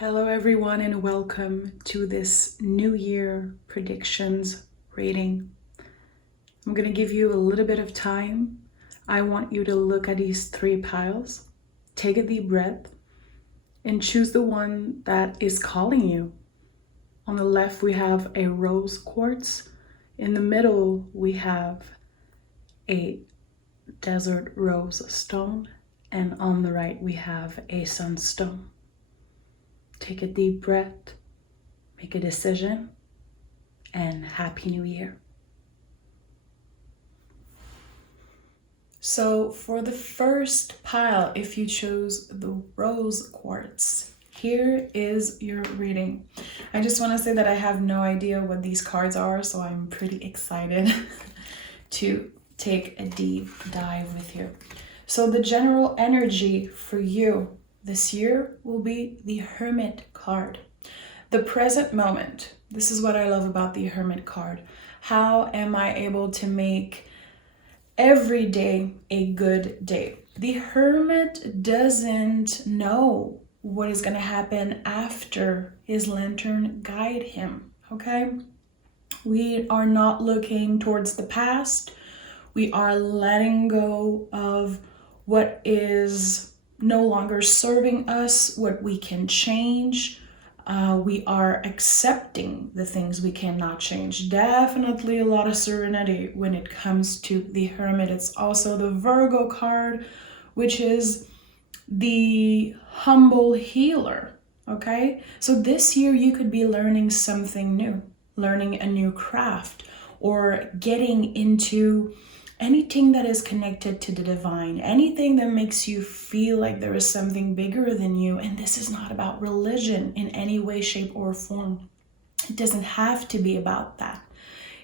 Hello everyone and welcome to this New Year predictions reading. I'm going to give you a little bit of time. I want you to look at these three piles, take a deep breath, and choose the one that is calling you. On the left we have a rose quartz. In the middle we have a desert rose stone. And on the right we have a sunstone. Take a deep breath, make a decision, and Happy New Year. So for the first pile, if you chose the rose quartz, here is your reading. I just want to say that I have no idea what these cards are, so I'm pretty excited to take a deep dive with you. So the general energy for you this year will be the Hermit card. The present moment. This is what I love about the Hermit card. How am I able to make every day a good day? The Hermit doesn't know what is going to happen after his lantern guide him, okay? We are not looking towards the past. We are letting go of what is no longer serving us, what we can change. We are accepting the things we cannot change. Definitely a lot of serenity when it comes to the Hermit. It's also the Virgo card, which is the humble healer, okay? So this year you could be learning something new, learning a new craft, or getting into anything that is connected to the divine, anything that makes you feel like there is something bigger than you. And this is not about religion in any way, shape, or form. It doesn't have to be about that.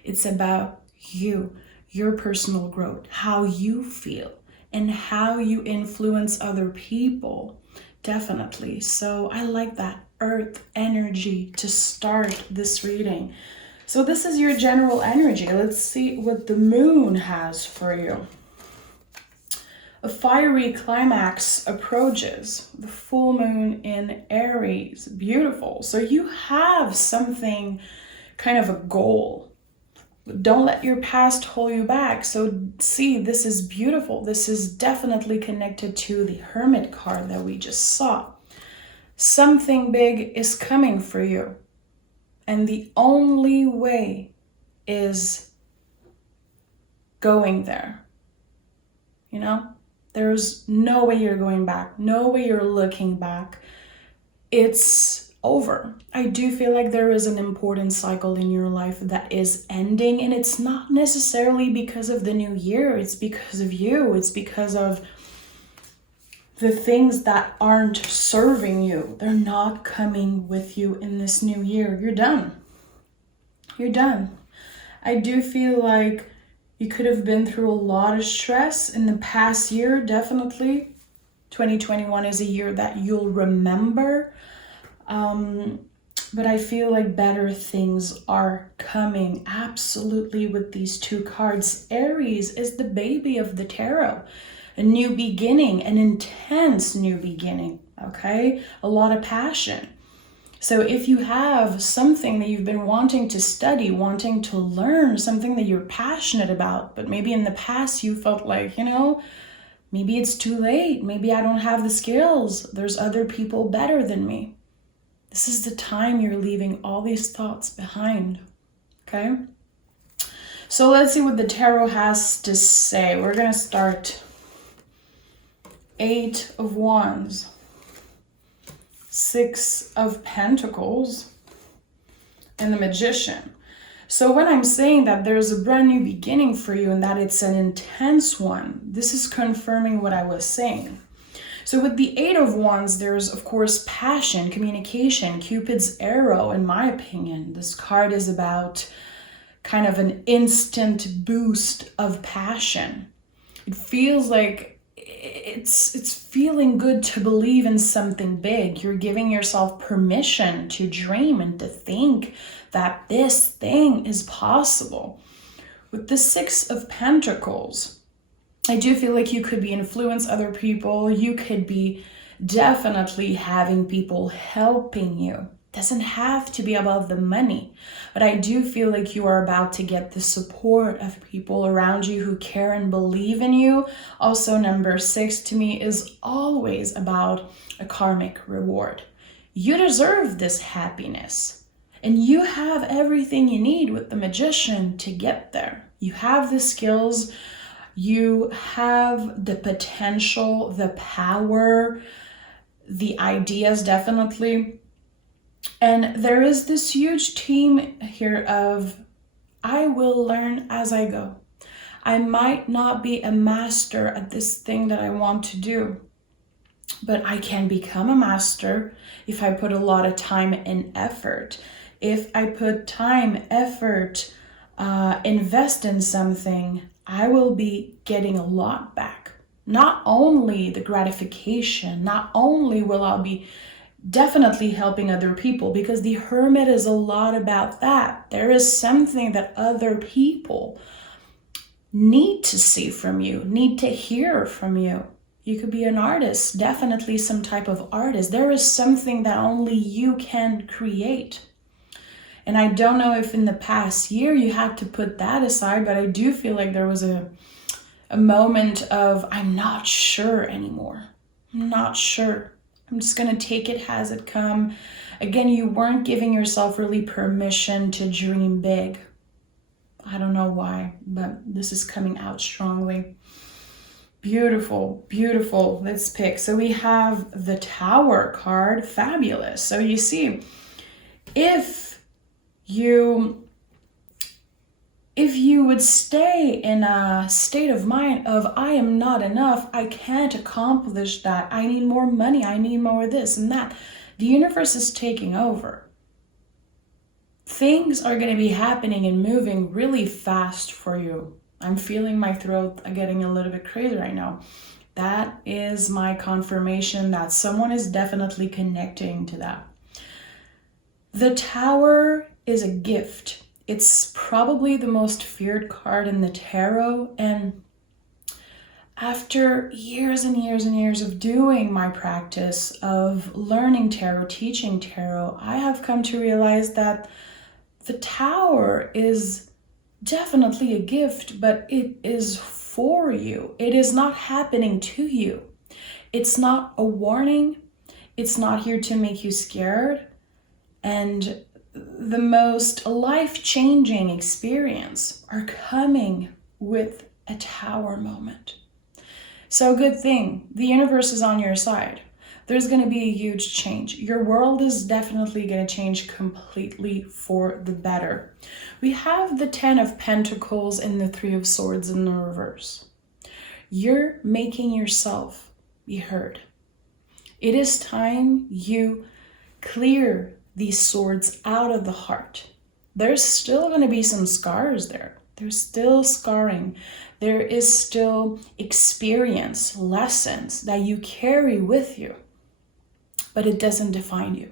It's about you, your personal growth, how you feel, and how you influence other people. Definitely. So I like that earth energy to start this reading. So this is your general energy. Let's see what the moon has for you. A fiery climax approaches. The full moon in Aries. Beautiful. So you have something, kind of a goal. Don't let your past hold you back. So see, this is beautiful. This is definitely connected to the Hermit card that we just saw. Something big is coming for you. And the only way is going there. You know, there's no way you're going back, no way you're looking back. It's over. I do feel like there is an important cycle in your life that is ending, and it's not necessarily because of the new year. It's because of you. It's because of the things that aren't serving you. They're not coming with you in this new year. You're done. You're done. I do feel like you could have been through a lot of stress in the past year, definitely. 2021 is a year that you'll remember. But I feel like better things are coming. Absolutely, with these two cards. Aries is the baby of the tarot. A new beginning, an intense new beginning, okay? A lot of passion. So if you have something that you've been wanting to study, wanting to learn, something that you're passionate about, but maybe in the past you felt like, maybe it's too late. Maybe I don't have the skills. There's other people better than me. This is the time you're leaving all these thoughts behind, okay? So let's see what the tarot has to say. We're going to start. 8 of Wands, 6 of Pentacles, and the Magician. So when I'm saying that there's a brand new beginning for you and that it's an intense one, this is confirming what I was saying. So with the 8 of Wands, there's of course passion, communication, Cupid's arrow, in my opinion. This card is about kind of an instant boost of passion. It feels like it's feeling good to believe in something big. You're giving yourself permission to dream and to think that this thing is possible. With the 6 of Pentacles, I do feel like you could be influence other people. You could be Definitely having people helping you. Doesn't have to be about the money, but I do feel like you are about to get the support of people around you who care and believe in you. Also, number 6 to me is always about a karmic reward. You deserve this happiness, and you have everything you need with the magician to get there. You have the skills, you have the potential, the power, the ideas, definitely. And there is this huge team here of, I will learn as I go. I might not be a master at this thing that I want to do, but I can become a master if I put a lot of time and effort. If I put time, effort, invest in something, I will be getting a lot back. Not only the gratification, not only will I be definitely helping other people, because the Hermit is a lot about that. There is something that other people need to see from you, need to hear from you. You could be an artist, definitely some type of artist. There is something that only you can create. And I don't know if in the past year you had to put that aside, but I do feel like there was a moment of, I'm not sure anymore. I'm not sure. I'm just going to take it as it come. Again, you weren't giving yourself really permission to dream big. I don't know why, but this is coming out strongly. Beautiful, beautiful. Let's pick. So we have the Tower card. Fabulous. So you see, if you would stay in a state of mind of, I am not enough, I can't accomplish that, I need more money, I need more this and that, the universe is taking over. Things are going to be happening and moving really fast for you. I'm feeling my throat getting a little bit crazy right now. That is my confirmation that someone is definitely connecting to that. The Tower is a gift. It's probably the most feared card in the tarot, and after years and years and years of doing my practice of learning tarot, teaching tarot, I have come to realize that the Tower is definitely a gift, but it is for you. It is not happening to you. It's not a warning. It's not here to make you scared. And the most life-changing experience are coming with a Tower moment. So good thing, the universe is on your side. There's going to be a huge change. Your world is definitely going to change completely for the better. We have the 10 of Pentacles and the 3 of Swords in the reverse. You're making yourself be heard. It is time you clear these swords out of the heart. There's still going to be some scars there. There's still scarring. There is still experience, lessons that you carry with you, but it doesn't define you.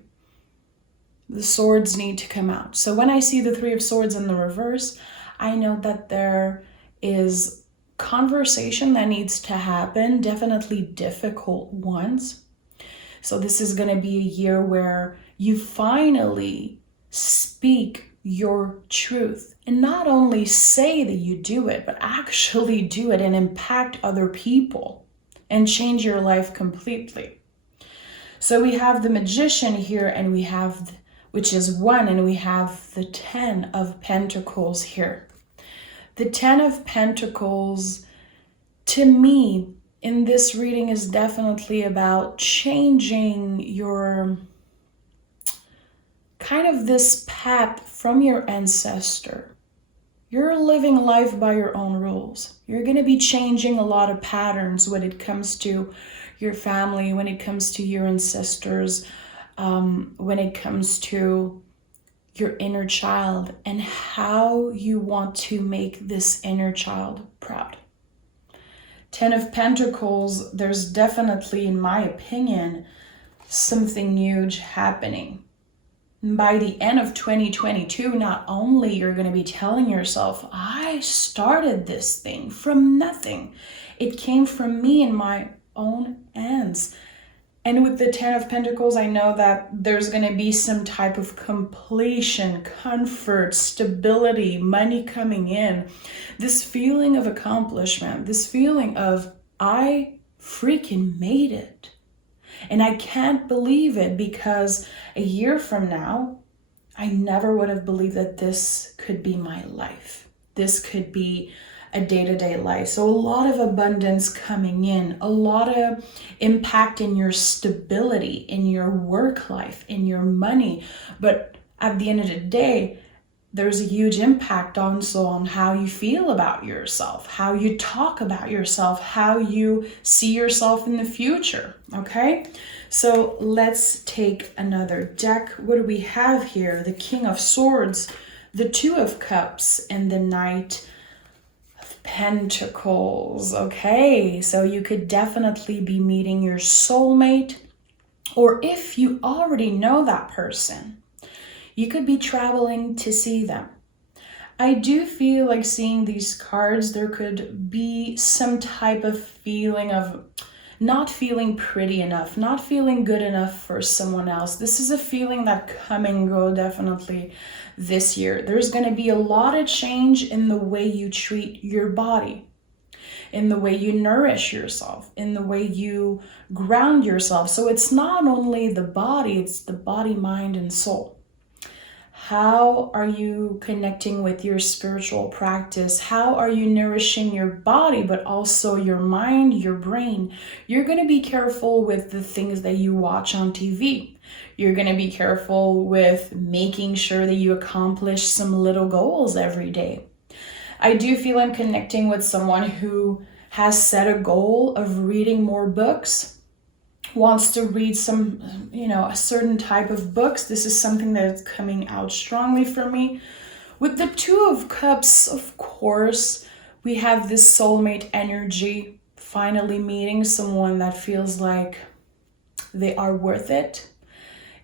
The swords need to come out. So when I see the 3 of Swords in the reverse, I know that there is conversation that needs to happen, definitely difficult ones. So this is going to be a year where you finally speak your truth and not only say that you do it, but actually do it and impact other people and change your life completely. So we have the Magician here, and we have, which is 1, and we have the 10 of Pentacles here. The 10 of Pentacles, to me, in this reading is definitely about changing your kind of this path from your ancestor. You're living life by your own rules. You're going to be changing a lot of patterns when it comes to your family, when it comes to your ancestors, when it comes to your inner child and how you want to make this inner child proud. 10 of Pentacles, there's definitely, in my opinion, something huge happening. By the end of 2022, not only you're going to be telling yourself, I started this thing from nothing. It came from me in my own hands. And with the Ten of Pentacles, I know that there's going to be some type of completion, comfort, stability, money coming in. This feeling of accomplishment, this feeling of, I freaking made it. And I can't believe it, because a year from now, I never would have believed that this could be my life. This could be a day-to-day life. So a lot of abundance coming in, a lot of impact in your stability, in your work life, in your money. But at the end of the day, there's a huge impact also on how you feel about yourself, how you talk about yourself, how you see yourself in the future, okay? So let's take another deck. What do we have here? The King of Swords, the Two of Cups, and the Knight of Pentacles. Okay, so you could definitely be meeting your soulmate, or if you already know that person, you could be traveling to see them. I do feel like seeing these cards, there could be some type of feeling of not feeling pretty enough, not feeling good enough for someone else. This is a feeling that come and go definitely this year. There's going to be a lot of change in the way you treat your body, in the way you nourish yourself, in the way you ground yourself. So it's not only the body, it's the body, mind, and soul. How are you connecting with your spiritual practice? How are you nourishing your body, but also your mind, your brain? You're going to be careful with the things that you watch on TV. You're going to be careful with making sure that you accomplish some little goals every day. I do feel I'm connecting with someone who has set a goal of reading more books, wants to read some, a certain type of books. This is something that is coming out strongly for me. With the Two of Cups, of course, we have this soulmate energy, finally meeting someone that feels like they are worth it.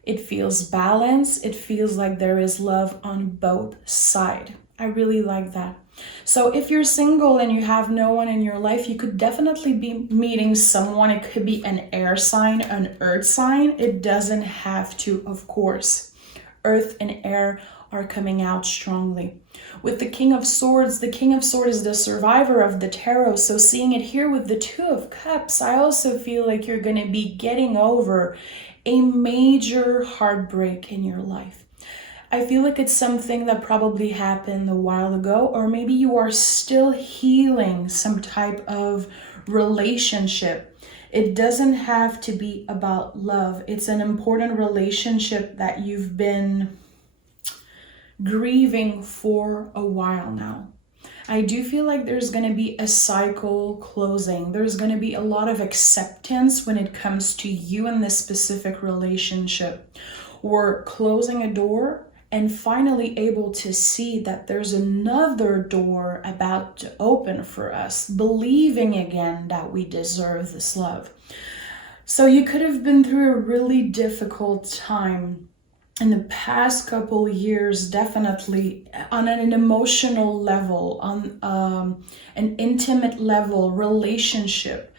It feels balanced. It feels like there is love on both sides. I really like that. So if you're single and you have no one in your life, you could definitely be meeting someone. It could be an air sign, an earth sign. It doesn't have to, of course. Earth and air are coming out strongly. With the King of Swords is the survivor of the tarot. So seeing it here with the Two of Cups, I also feel like you're going to be getting over a major heartbreak in your life. I feel like it's something that probably happened a while ago, or maybe you are still healing some type of relationship. It doesn't have to be about love. It's an important relationship that you've been grieving for a while now. I do feel like there's going to be a cycle closing. There's going to be a lot of acceptance when it comes to you and this specific relationship. We're closing a door and finally able to see that there's another door about to open for us, believing again that we deserve this love. So you could have been through a really difficult time in the past couple years, definitely on an emotional level, on an intimate level, relationship,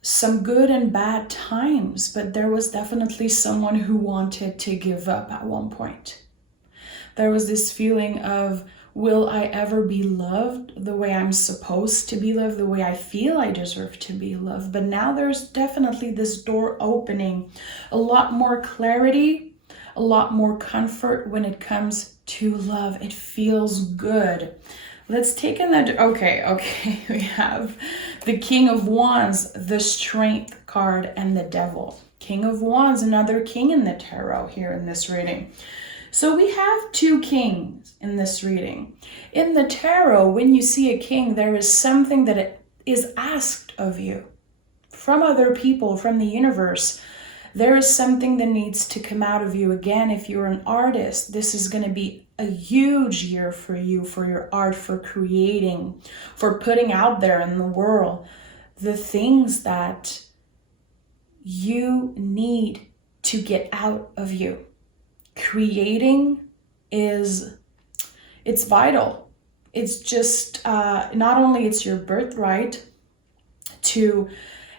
some good and bad times, but there was definitely someone who wanted to give up at one point. There was this feeling of, will I ever be loved the way I'm supposed to be loved, the way I feel I deserve to be loved? But now there's definitely this door opening, a lot more clarity, a lot more comfort when it comes to love. It feels good. Let's take another, okay, we have the King of Wands, the Strength card, and the Devil. King of Wands, another king in the tarot here in this reading. So we have two kings in this reading. In the tarot, when you see a king, there is something that is asked of you from other people, from the universe. There is something that needs to come out of you. Again, if you're an artist, this is going to be a huge year for you, for your art, for creating, for putting out there in the world the things that you need to get out of you. Creating it's vital. It's just, not only it's your birthright to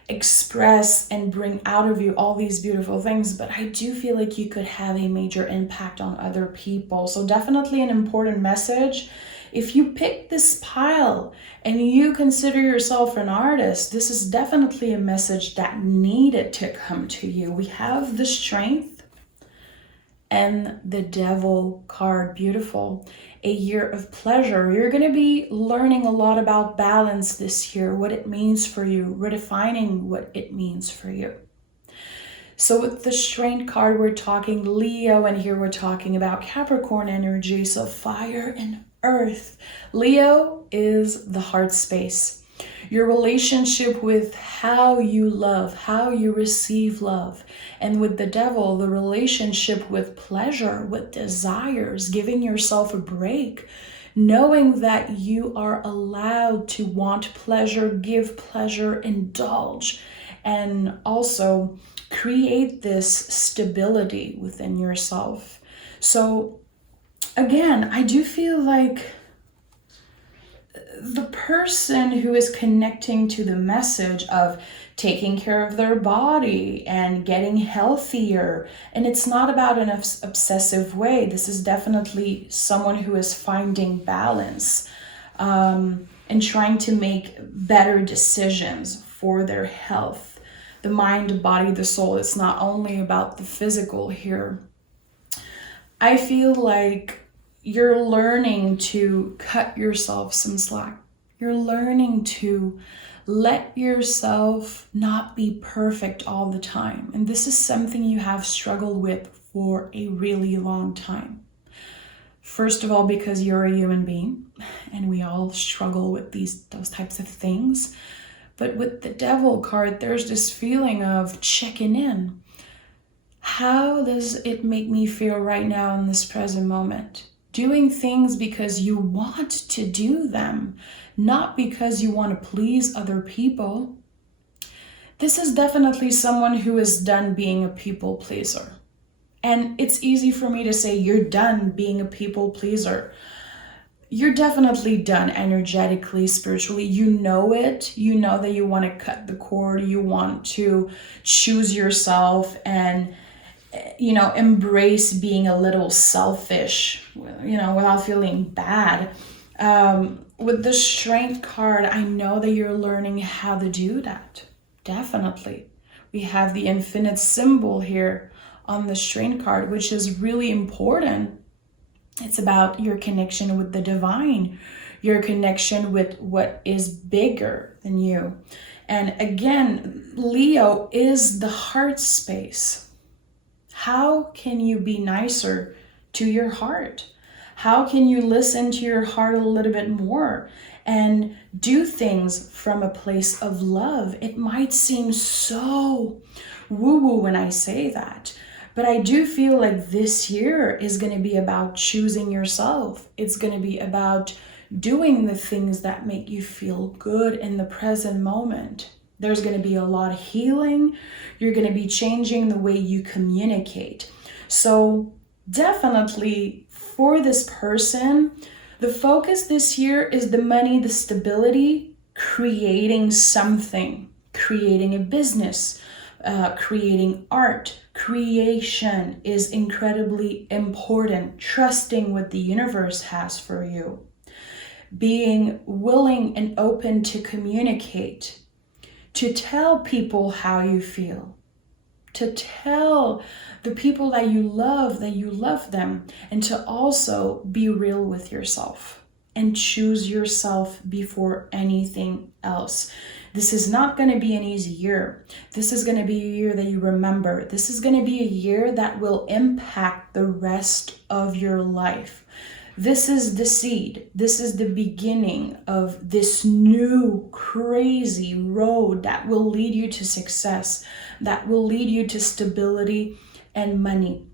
express and bring out of you all these beautiful things, but I do feel like you could have a major impact on other people. So definitely an important message. If you pick this pile and you consider yourself an artist, this is definitely a message that needed to come to you. We have the Strength and the Devil card. Beautiful. A year of pleasure. You're going to be learning a lot about balance this year, what it means for you, redefining what it means for you. So with the Strength card, we're talking Leo, and here we're talking about Capricorn energy. So fire and earth. Leo is the heart space. Your relationship with how you love, how you receive love. And with the Devil, the relationship with pleasure, with desires, giving yourself a break, knowing that you are allowed to want pleasure, give pleasure, indulge, and also create this stability within yourself. So again, I do feel like the person who is connecting to the message of taking care of their body and getting healthier, and it's not about an obsessive way. This is definitely someone who is finding balance and trying to make better decisions for their health. The mind, body, the soul. It's not only about the physical here. I feel like you're learning to cut yourself some slack. You're learning to let yourself not be perfect all the time. And this is something you have struggled with for a really long time. First of all, because you're a human being and we all struggle with those types of things. But with the Devil card, there's this feeling of checking in. How does it make me feel right now in this present moment? Doing things because you want to do them, not because you want to please other people. This is definitely someone who is done being a people pleaser. And it's easy for me to say you're done being a people pleaser. You're definitely done energetically, spiritually. You know it. You know that you want to cut the cord. You want to choose yourself and embrace being a little selfish, without feeling bad. With the Strength card, I know that you're learning how to do that. Definitely. We have the infinite symbol here on the Strength card, which is really important. It's about your connection with the divine, your connection with what is bigger than you. And again, Leo is the heart space. How can you be nicer to your heart? How can you listen to your heart a little bit more and do things from a place of love? It might seem so woo-woo when I say that, but I do feel like this year is going to be about choosing yourself. It's going to be about doing the things that make you feel good in the present moment. There's going to be a lot of healing. You're going to be changing the way you communicate. So definitely for this person, the focus this year is the money, the stability, creating something, creating a business, creating art. Creation is incredibly important. Trusting what the universe has for you. Being willing and open to communicate. To tell people how you feel, to tell the people that you love them, and to also be real with yourself and choose yourself before anything else. This is not going to be an easy year. This is going to be a year that you remember. This is going to be a year that will impact the rest of your life. This is the seed. This is the beginning of this new crazy road that will lead you to success, that will lead you to stability and money.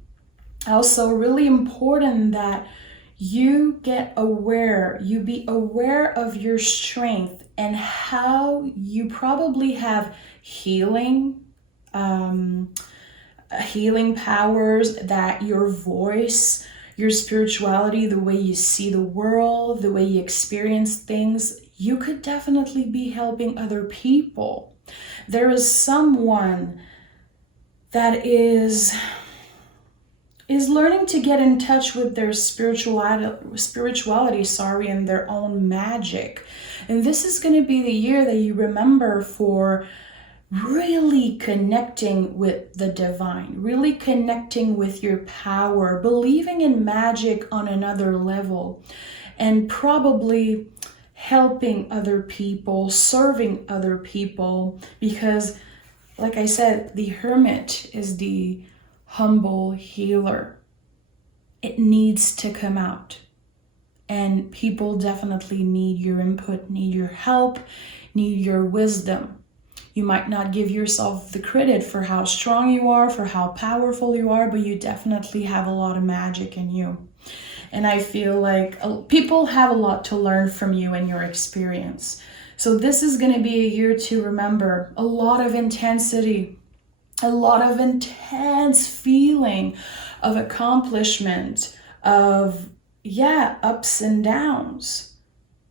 Also, really important that you get aware, you be aware of your strength and how you probably have healing powers, that your voice, your spirituality, the way you see the world, the way you experience things, you could definitely be helping other people There is someone that is learning to get in touch with their spirituality, and their own magic. And this is going to be the year that you remember for really connecting with the divine, really connecting with your power, believing in magic on another level, and probably helping other people, serving other people, because like I said, the Hermit is the humble healer. It needs to come out. And people definitely need your input, need your help, need your wisdom. You might not give yourself the credit for how strong you are, for how powerful you are, but you definitely have a lot of magic in you. And I feel like people have a lot to learn from you and your experience. So this is going to be a year to remember. A lot of intensity, a lot of intense feeling of accomplishment, of ups and downs.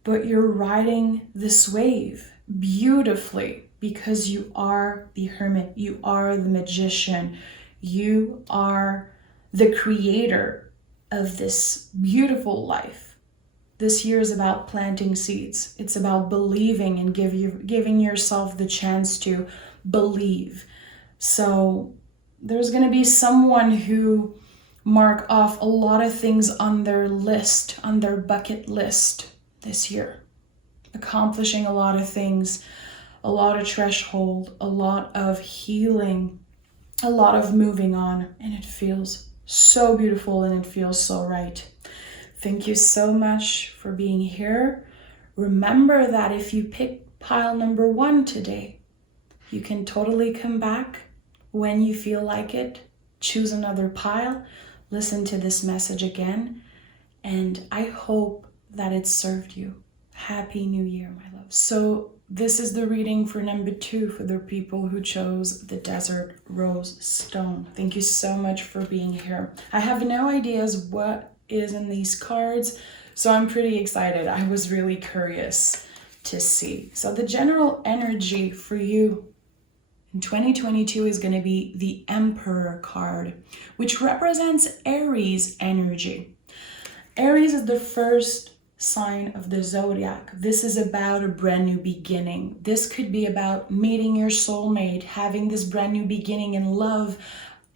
But you're riding this wave beautifully, because you are the Hermit, you are the magician, you are the creator of this beautiful life. This year is about planting seeds. It's about believing and giving yourself the chance to believe. So there's going to be someone who mark off a lot of things on their list, on their bucket list this year. Accomplishing a lot of things, a lot of threshold, a lot of healing, a lot of moving on, and it feels so beautiful and it feels so right. Thank you so much for being here. Remember that if you pick pile number 1 today, you can totally come back when you feel like it, choose another pile, listen to this message again, and I hope that it served you. Happy New Year, my love. So this is the reading for number 2 for the people who chose the Desert Rose Stone. Thank you so much for being here. I have no ideas what is in these cards, so I'm pretty excited. I was really curious to see. So the general energy for you in 2022 is going to be the Emperor card, which represents Aries energy. Aries is the first sign of the zodiac. This is about a brand new beginning. This could be about meeting your soulmate, having this brand new beginning in love,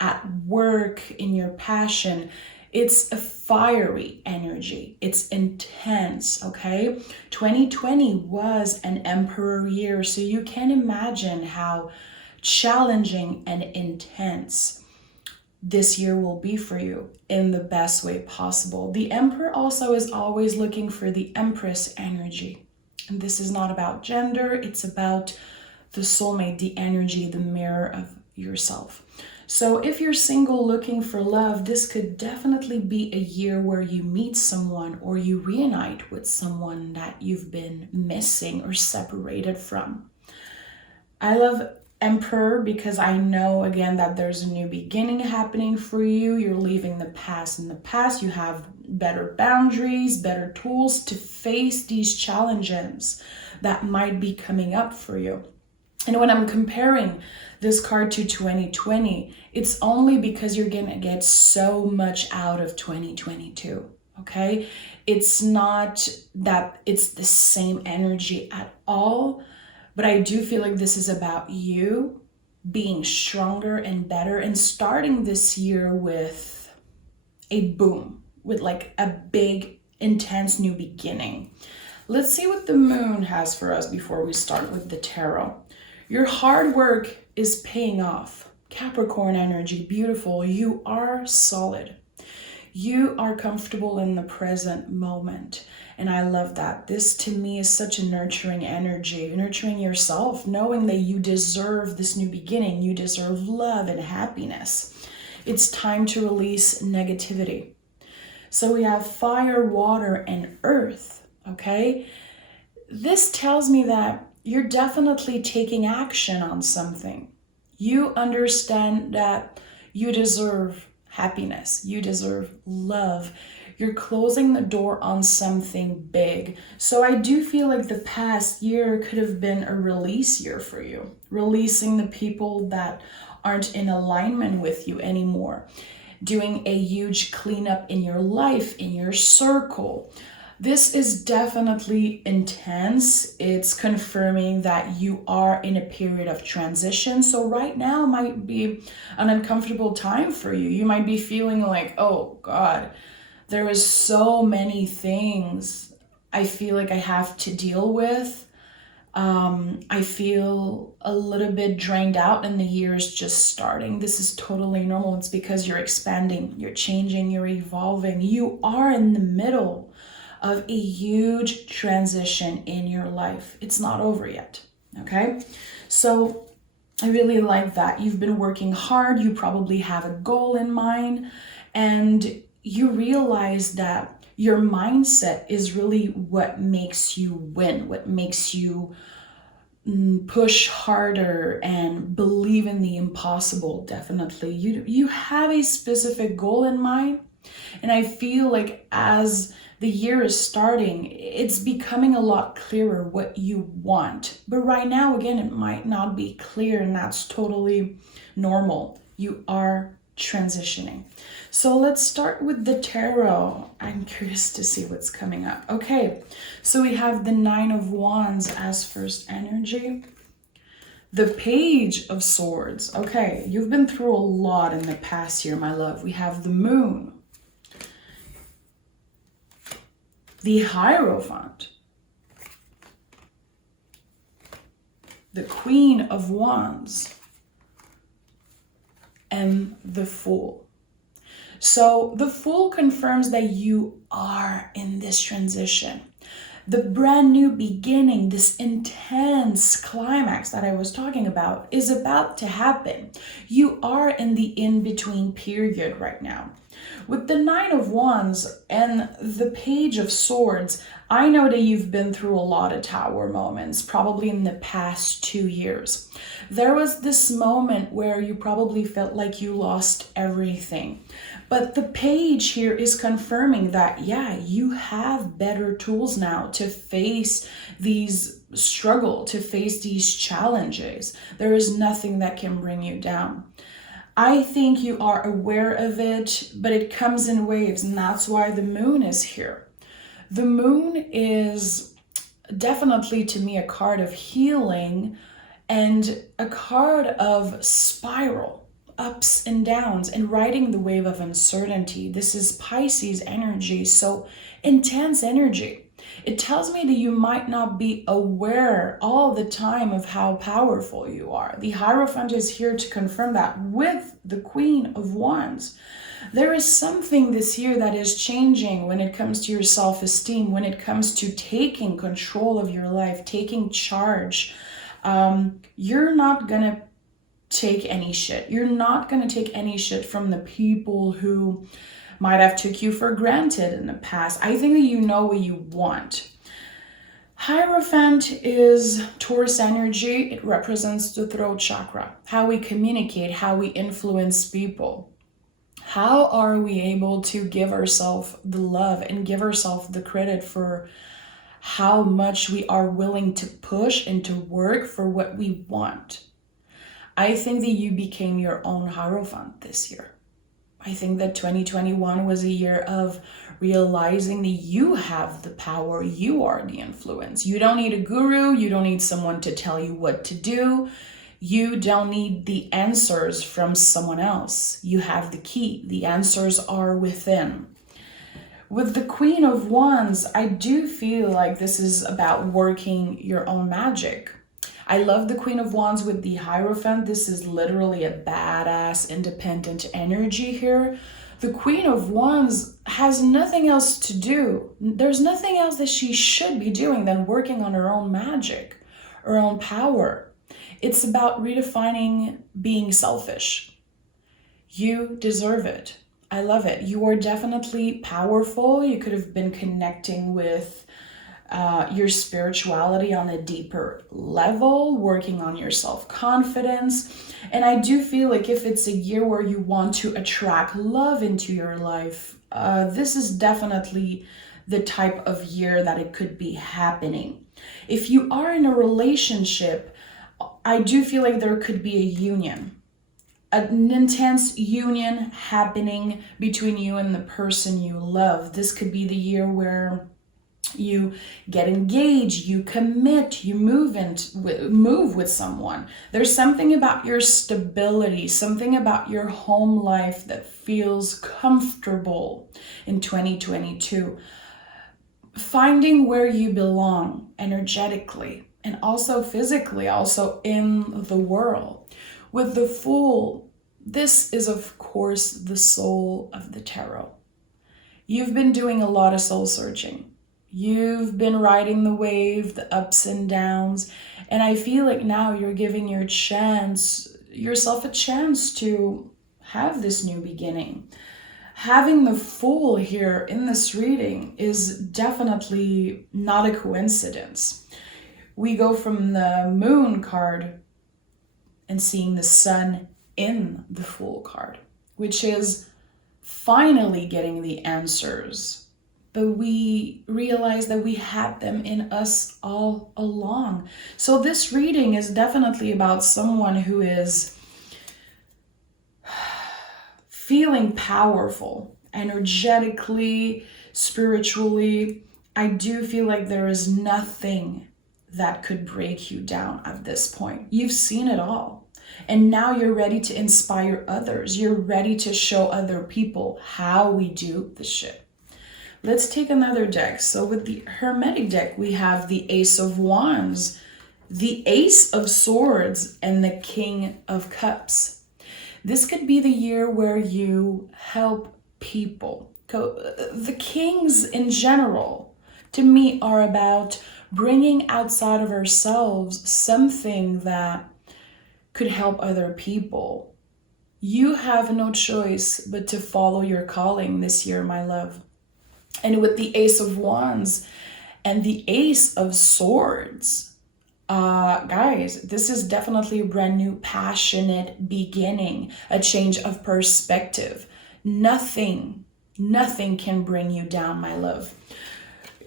at work, in your passion. It's a fiery energy. It's intense, okay? 2020 was an Emperor year, so you can imagine how challenging and intense this year will be for you in the best way possible. The Emperor also is always looking for the Empress energy. And this is not about gender, it's about the soulmate, the energy, the mirror of yourself. So if you're single looking for love, this could definitely be a year where you meet someone or you reunite with someone that you've been missing or separated from. I love Emperor because I know again that there's a new beginning happening for you. You're leaving the past in the past. You have better boundaries, better tools to face these challenges that might be coming up for you. And when I'm comparing this card to 2020, it's only because you're gonna get so much out of 2022, okay? It's not that it's the same energy at all, but I do feel like this is about you being stronger and better and starting this year with a boom, with like a big, intense new beginning. Let's see what the moon has for us before we start with the tarot. Your hard work is paying off. Capricorn energy, beautiful. You are solid. You are comfortable in the present moment. And I love that. This to me is such a nurturing energy, nurturing yourself, knowing that you deserve this new beginning. You deserve love and happiness. It's time to release negativity. So we have fire, water, and earth, okay? This tells me that you're definitely taking action on something. You understand that you deserve happiness. You deserve love. You're closing the door on something big. So I do feel like the past year could have been a release year for you. Releasing the people that aren't in alignment with you anymore. Doing a huge cleanup in your life, in your circle. This is definitely intense. It's confirming that you are in a period of transition. So right now might be an uncomfortable time for you. You might be feeling like, oh God, there is so many things I feel like I have to deal with. I feel a little bit drained out and the year is just starting. This is totally normal. It's because you're expanding, you're changing, you're evolving. You are in the middle of a huge transition in your life. It's not over yet, okay? So I really like that. You've been working hard. You probably have a goal in mind and you realize that your mindset is really what makes you win, what makes you push harder and believe in the impossible. Definitely. You have a specific goal in mind. And I feel like as the year is starting, it's becoming a lot clearer what you want. But right now, again, it might not be clear, and that's totally normal. You are transitioning. So let's start with the tarot. I'm curious to see what's coming up. Okay, so we have the Nine of Wands as first energy. The Page of Swords. Okay, you've been through a lot in the past year, my love. We have the Moon. The Hierophant. The Queen of Wands. And the Fool. So the Fool confirms that you are in this transition. The brand new beginning, this intense climax that I was talking about is about to happen. You are in the in-between period right now. With the Nine of Wands and the Page of Swords, I know that you've been through a lot of tower moments, probably in the past 2 years. There was this moment where you probably felt like you lost everything. But the page here is confirming that, yeah, you have better tools now to face these struggle, to face these challenges. There is nothing that can bring you down. I think you are aware of it, but it comes in waves, and that's why the Moon is here. The Moon is definitely, to me, a card of healing and a card of spiral, ups and downs, and riding the wave of uncertainty. This is Pisces energy, so intense energy. It tells me that you might not be aware all the time of how powerful you are. The Hierophant is here to confirm that with the Queen of Wands. There is something this year that is changing when it comes to your self-esteem, when it comes to taking control of your life, taking charge. You're not gonna take any shit. You're not gonna take any shit from the people who might have took you for granted in the past. I think that you know what you want. Hierophant is Taurus energy. It represents the throat chakra, how we communicate, how we influence people. How are we able to give ourselves the love and give ourselves the credit for how much we are willing to push and to work for what we want? I think that you became your own Hierophant this year. I think that 2021 was a year of realizing that you have the power, you are the influence. You don't need a guru, you don't need someone to tell you what to do. You don't need the answers from someone else. You have the key. The answers are within. With the Queen of Wands, I do feel like this is about working your own magic. I love the Queen of Wands with the Hierophant. This is literally a badass, independent energy here. The Queen of Wands has nothing else to do. There's nothing else that she should be doing than working on her own magic, her own power. It's about redefining being selfish. You deserve it. I love it. You are definitely powerful. You could have been connecting with your spirituality on a deeper level, working on your self-confidence. And I do feel like if it's a year where you want to attract love into your life, this is definitely the type of year that it could be happening. If you are in a relationship, I do feel like there could be a union, an intense union happening between you and the person you love. This could be the year where you get engaged, you commit, you move with someone. There's something about your stability, something about your home life that feels comfortable in 2022. Finding where you belong energetically and also physically, also in the world. With the Fool, this is of course the soul of the tarot. You've been doing a lot of soul searching. You've been riding the wave, the ups and downs, and I feel like now you're giving yourself a chance to have this new beginning. Having the Fool here in this reading is definitely not a coincidence. We go from the Moon card and seeing the Sun in the Fool card, which is finally getting the answers. But we realize that we had them in us all along. So this reading is definitely about someone who is feeling powerful, energetically, spiritually. I do feel like there is nothing that could break you down at this point. You've seen it all. And now you're ready to inspire others. You're ready to show other people how we do the shit. Let's take another deck. So with the Hermetic deck, we have the Ace of Wands, the Ace of Swords, and the King of Cups. This could be the year where you help people. The kings in general, to me, are about bringing outside of ourselves something that could help other people. You have no choice but to follow your calling this year, my love. And with the Ace of Wands and the Ace of Swords, guys, this is definitely a brand new, passionate beginning, a change of perspective. Nothing can bring you down, my love.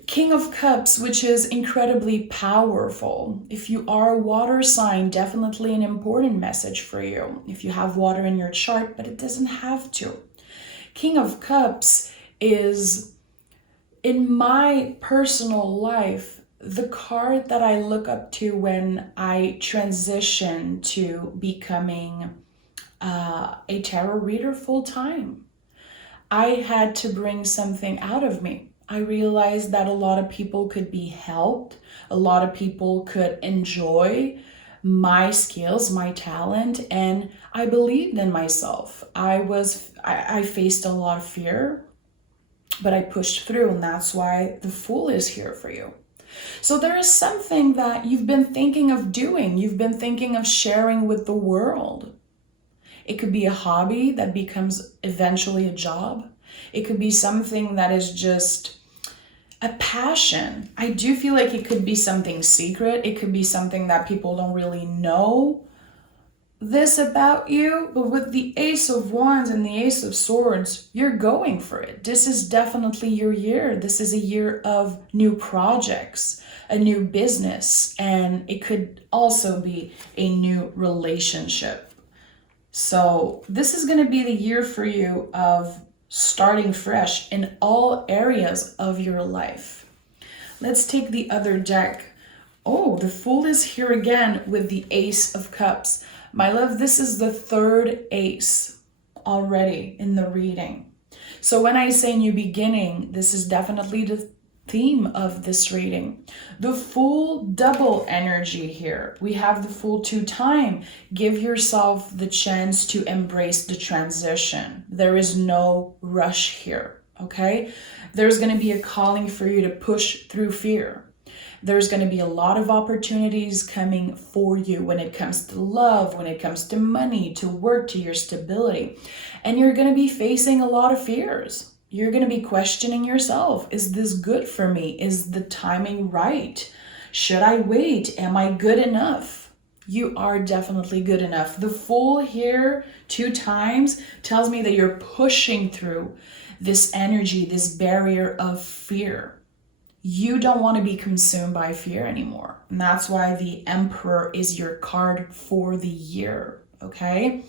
King of Cups, which is incredibly powerful. If you are a water sign, definitely an important message for you. If you have water in your chart, but it doesn't have to. King of Cups is, in my personal life, the card that I look up to when I transition to becoming a tarot reader full time. I had to bring something out of me. I realized that a lot of people could be helped. A lot of people could enjoy my skills, my talent, and I believed in myself. I faced a lot of fear, but I pushed through, and that's why the Fool is here for you. So there is something that you've been thinking of doing. You've been thinking of sharing with the world. It could be a hobby that becomes eventually a job. It could be something that is just a passion. I do feel like it could be something secret. It could be something that people don't really know this about you. But with the Ace of Wands and the Ace of Swords, you're going for it. This is definitely your year. This is a year of new projects, a new business, and it could also be a new relationship. So this is going to be the year for you of starting fresh in all areas of your life. Let's take the other deck. Oh, the Fool is here again with the Ace of Cups. My love, this is the third ace already in the reading. So when I say new beginning, this is definitely the theme of this reading. The Fool, double energy here. We have the Fool 2 times. Give yourself the chance to embrace the transition. There is no rush here, okay? There's going to be a calling for you to push through fear. There's going to be a lot of opportunities coming for you when it comes to love, when it comes to money, to work, to your stability. And you're going to be facing a lot of fears. You're going to be questioning yourself. Is this good for me? Is the timing right? Should I wait? Am I good enough? You are definitely good enough. The Fool here 2 times tells me that you're pushing through this energy, this barrier of fear. You don't want to be consumed by fear anymore. And that's why the Emperor is your card for the year, okay?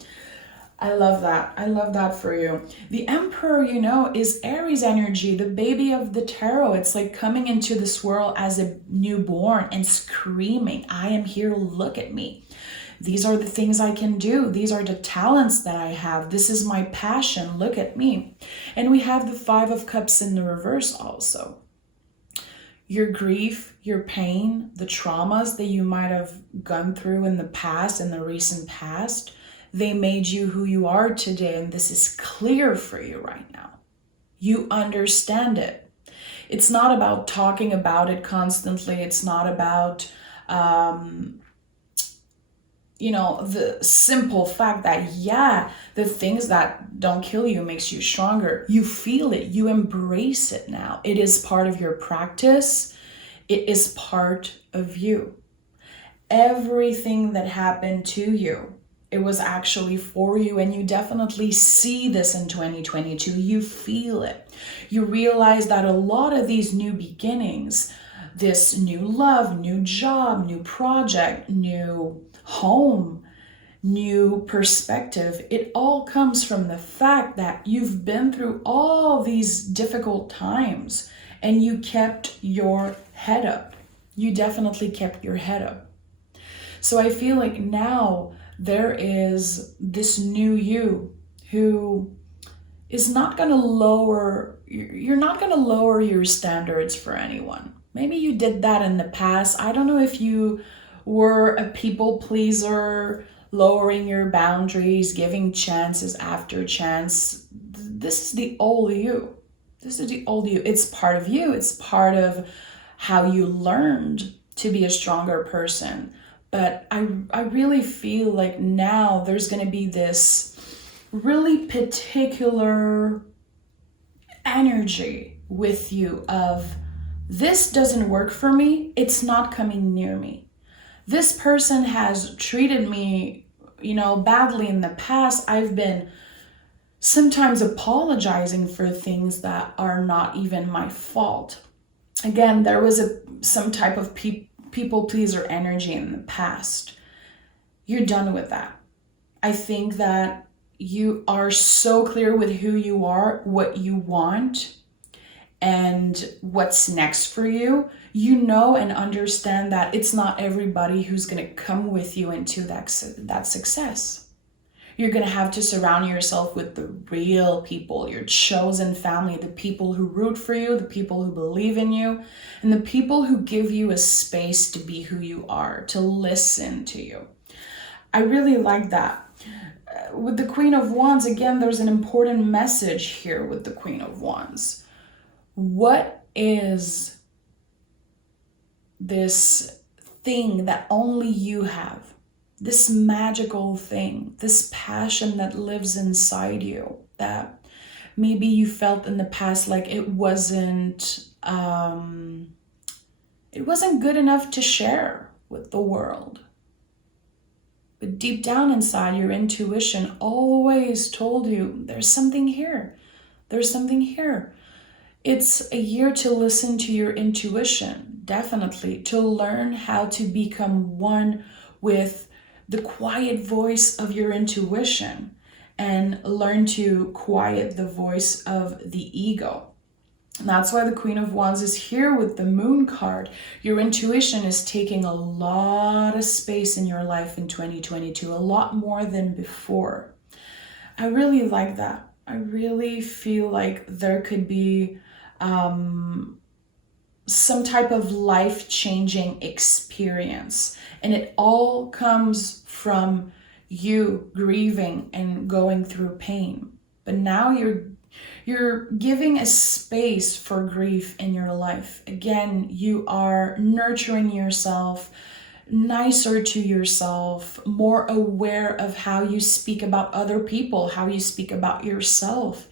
I love that. I love that for you. The Emperor, you know, is Aries energy, the baby of the tarot. It's like coming into this world as a newborn and screaming, I am here, look at me. These are the things I can do. These are the talents that I have. This is my passion. Look at me. And we have the 5 of Cups in the reverse also. Your grief, your pain, the traumas that you might have gone through in the past, in the recent past, they made you who you are today, and this is clear for you right now. You understand it. It's not about talking about it constantly. It's not about, the simple fact that, yeah, the things that don't kill you makes you stronger. You feel it. You embrace it now. It is part of your practice. It is part of you. Everything that happened to you, it was actually for you, and you definitely see this in 2022. You feel it. You realize that a lot of these new beginnings, this new love, new job, new project, new home, new perspective, it all comes from the fact that you've been through all these difficult times and you kept your head up. You definitely kept your head up. So I feel like now there is this new you who is not going to lower, you're not going to lower your standards for anyone. Maybe you did that in the past. I don't know if you were a people pleaser, lowering your boundaries, giving chances after chance. This is the old you. This is the old you. It's part of you. It's part of how you learned to be a stronger person. But I really feel like now there's going to be this really particular energy with you of, this doesn't work for me. It's not coming near me. This person has treated me, badly in the past. I've been sometimes apologizing for things that are not even my fault. Again, there was some type of people pleaser energy in the past. You're done with that. I think that you are so clear with who you are, what you want, and what's next for you. You know and understand that it's not everybody who's going to come with you into that success. You're going to have to surround yourself with the real people, your chosen family, the people who root for you, the people who believe in you, and the people who give you a space to be who you are, to listen to you. I really like that. With the Queen of Wands, again, there's an important message here with the Queen of Wands. What is this thing that only you have? This magical thing, this passion that lives inside you that maybe you felt in the past like it wasn't good enough to share with the world. But deep down inside, your intuition always told you there's something here. There's something here. It's a year to listen to your intuition, definitely, to learn how to become one with the quiet voice of your intuition and learn to quiet the voice of the ego. And that's why the Queen of Wands is here with the Moon card. Your intuition is taking a lot of space in your life in 2022, a lot more than before. I really like that. I really feel like there could be some type of life-changing experience, and it all comes from you grieving and going through pain. But now you're giving a space for grief in your life. Again, you are nurturing yourself, nicer to yourself, more aware of how you speak about other people, how you speak about yourself.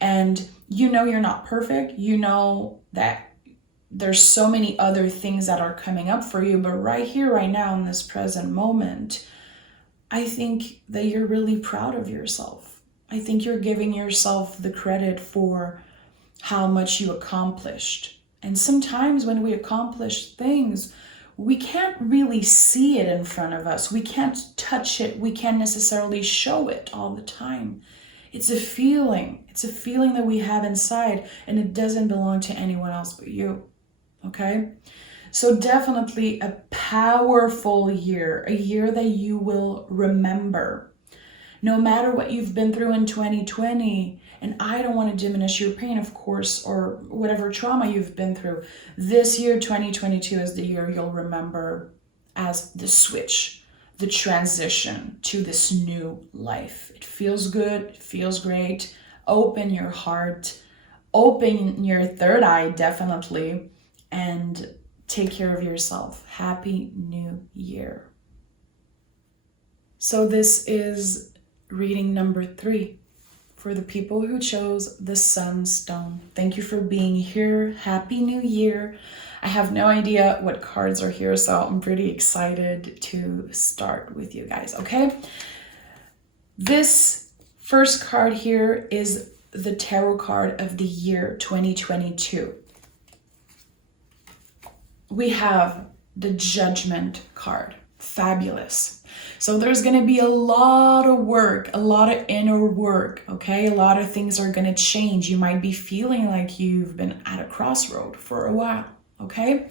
And you know you're not perfect. You know that there's so many other things that are coming up for you. But right here, right now, in this present moment, I think that you're really proud of yourself. I think you're giving yourself the credit for how much you accomplished. And sometimes when we accomplish things, we can't really see it in front of us. We can't touch it. We can't necessarily show it all the time. It's a feeling. It's a feeling that we have inside, and it doesn't belong to anyone else but you. Okay? So definitely a powerful year, a year that you will remember. No matter what you've been through in 2020, and I don't want to diminish your pain, of course, or whatever trauma you've been through, this year, 2022, is the year you'll remember as the switch, the transition to this new life. It feels good, it feels great. Open your heart, open your third eye, definitely, and take care of yourself. Happy New Year. So this is reading number 3 for the people who chose the Sunstone. Thank you for being here. Happy New Year. I have no idea what cards are here, so I'm pretty excited to start with you guys, okay? This first card here is the tarot card of the year 2022. We have the Judgment card. Fabulous. So there's going to be a lot of work, a lot of inner work, okay? A lot of things are going to change. You might be feeling like you've been at a crossroad for a while, okay?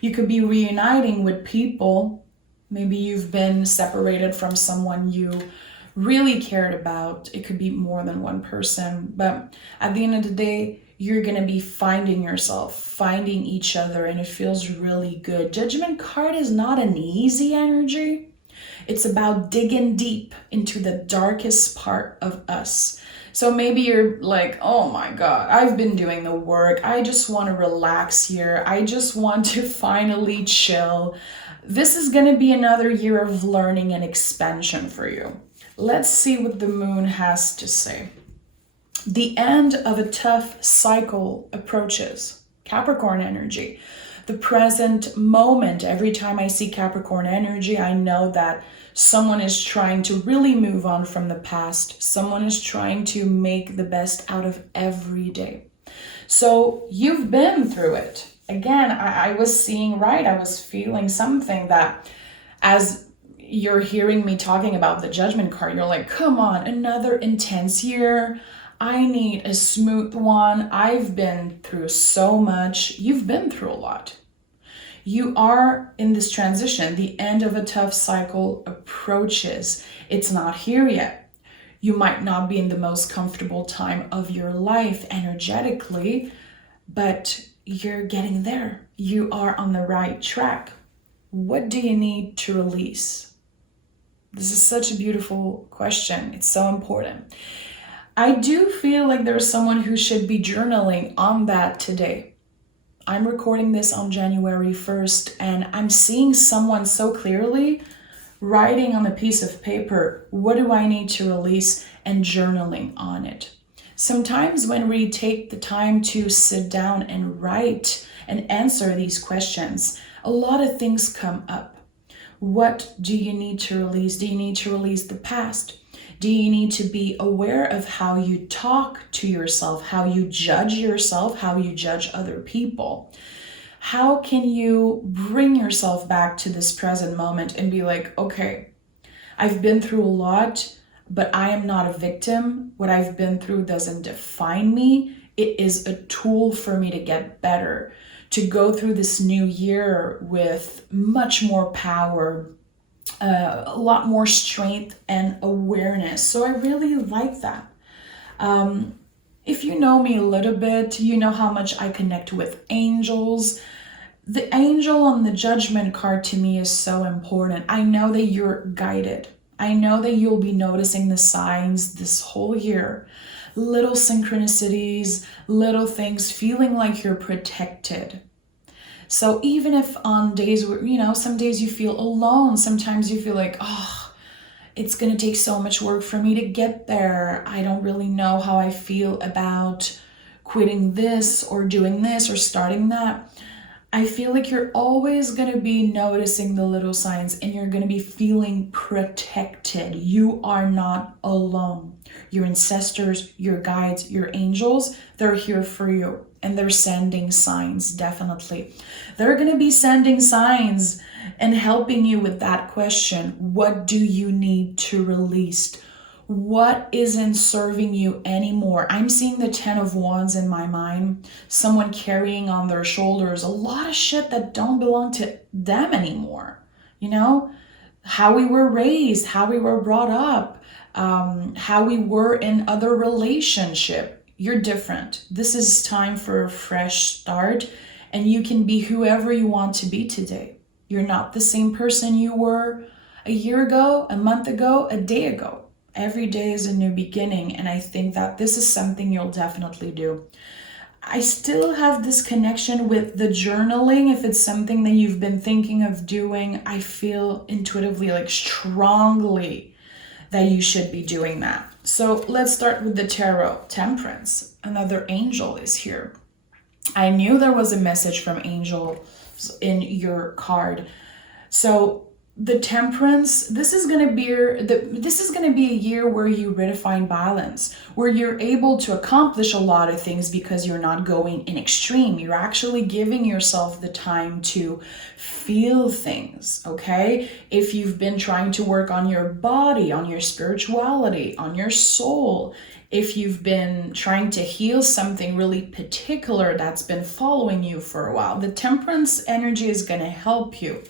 You could be reuniting with people. Maybe you've been separated from someone you really cared about. It could be more than one person, but at the end of the day, you're going to be finding yourself, finding each other, and it feels really good. Judgment card is not an easy energy. It's about digging deep into the darkest part of us. So maybe you're like, oh my God, I've been doing the work. I just want to relax here. I just want to finally chill. This is going to be another year of learning and expansion for you. Let's see what the moon has to say. The end of a tough cycle approaches. Capricorn energy. The present moment. Every time I see Capricorn energy, I know that someone is trying to really move on from the past. Someone is trying to make the best out of every day. So you've been through it. Again, I was seeing right. I was feeling something that as you're hearing me talking about the Judgment card, you're like, come on, another intense year. I need a smooth one. I've been through so much. You've been through a lot. You are in this transition. The end of a tough cycle approaches. It's not here yet. You might not be in the most comfortable time of your life energetically, but you're getting there. You are on the right track. What do you need to release? This is such a beautiful question. It's so important. I do feel like there's someone who should be journaling on that today. I'm recording this on January 1st, and I'm seeing someone so clearly writing on a piece of paper, what do I need to release, and journaling on it. Sometimes when we take the time to sit down and write and answer these questions, a lot of things come up. What do you need to release? Do you need to release the past? Do you need to be aware of how you talk to yourself, how you judge yourself, how you judge other people? How can you bring yourself back to this present moment and be like, okay, I've been through a lot, but I am not a victim. What I've been through doesn't define me. It is a tool for me to get better, to go through this new year with much more power, a lot more strength and awareness. So I really like that. If you know me a little bit, you know how much I connect with angels. The angel on the Judgment card to me is so important. I know that you're guided. I know that you'll be noticing the signs this whole year. Little synchronicities, little things, feeling like you're protected. So even if on days where, some days you feel alone, sometimes you feel like, oh, it's going to take so much work for me to get there. I don't really know how I feel about quitting this or doing this or starting that. I feel like you're always going to be noticing the little signs and you're going to be feeling protected. You are not alone. Your ancestors, your guides, your angels, they're here for you and they're sending signs, definitely. They're going to be sending signs and helping you with that question. What do you need to release? What isn't serving you anymore? I'm seeing the 10 of Wands in my mind. Someone carrying on their shoulders a lot of shit that don't belong to them anymore. You know, how we were raised, how we were brought up, how we were in other relationship. You're different. This is time for a fresh start, and you can be whoever you want to be today. You're not the same person you were a year ago, a month ago, a day ago. Every day is a new beginning, and I think that this is something you'll definitely do. I still have this connection with the journaling. If it's something that you've been thinking of doing, I feel intuitively, like strongly, that you should be doing that. So let's start with the tarot. Temperance, another angel is here. I knew there was a message from angels in your card. So the Temperance, this is going to be a year where you redefine balance, where you're able to accomplish a lot of things because you're not going in extreme. You're actually giving yourself the time to feel things, okay? If you've been trying to work on your body, on your spirituality, on your soul, if you've been trying to heal something really particular that's been following you for a while, the Temperance energy is going to help you.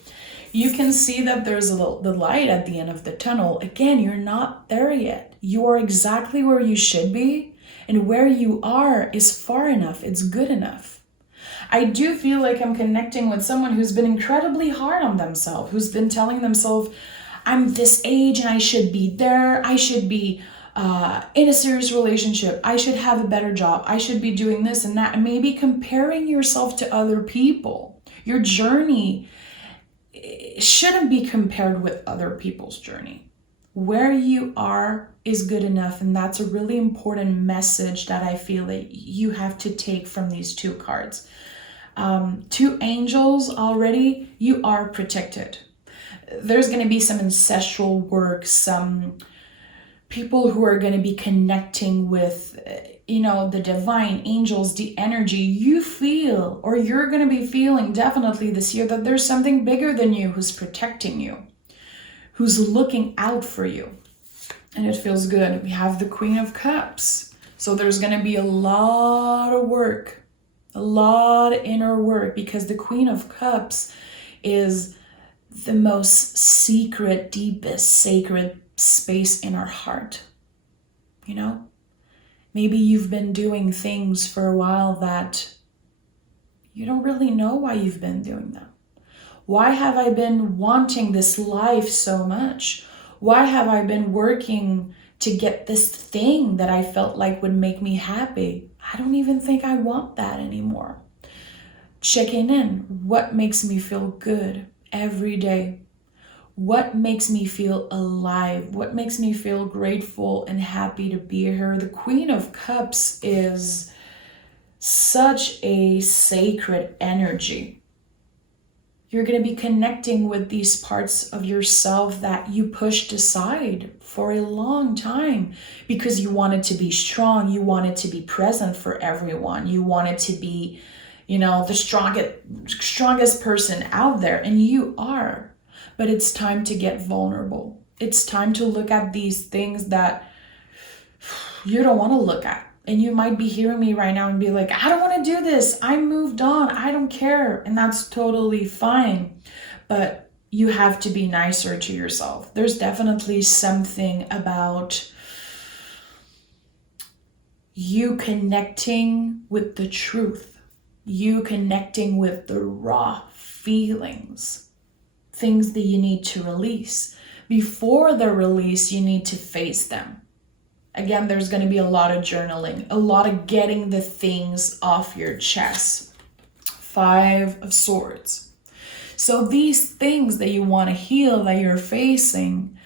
You can see that there's the light at the end of the tunnel. Again, you're not there yet. You are exactly where you should be, and where you are is far enough. It's good enough. I do feel like I'm connecting with someone who's been incredibly hard on themselves, who's been telling themselves, I'm this age and I should be there. I should be in a serious relationship. I should have a better job. I should be doing this and that. And maybe comparing yourself to other people. Your journey shouldn't be compared with other people's journey. Where you are is good enough, and that's a really important message that I feel that you have to take from these two cards. Two angels already, you are protected. There's going to be some ancestral work, some people who are going to be connecting with the divine angels, the energy you feel, or you're going to be feeling definitely this year, that there's something bigger than you who's protecting you, who's looking out for you. And it feels good. We have the Queen of Cups. So there's going to be a lot of work, a lot of inner work, because the Queen of Cups is the most secret, deepest, sacred space in our heart. Maybe you've been doing things for a while that you don't really know why you've been doing them. Why have I been wanting this life so much? Why have I been working to get this thing that I felt like would make me happy? I don't even think I want that anymore. Checking in. What makes me feel good every day? What makes me feel alive? What makes me feel grateful and happy to be here? The Queen of Cups is such a sacred energy. You're going to be connecting with these parts of yourself that you pushed aside for a long time because you wanted to be strong. You wanted to be present for everyone. You wanted to be, the strongest person out there, and you are. But it's time to get vulnerable. It's time to look at these things that you don't want to look at. And you might be hearing me right now and be like, I don't want to do this. I moved on. I don't care. And that's totally fine. But you have to be nicer to yourself. There's definitely something about you connecting with the truth. You connecting with the raw feelings. Things that you need to release. Before the release, you need to face them. Again, there's going to be a lot of journaling, a lot of getting the things off your chest. 5 of Swords. So these things that you want to heal, that you're facing,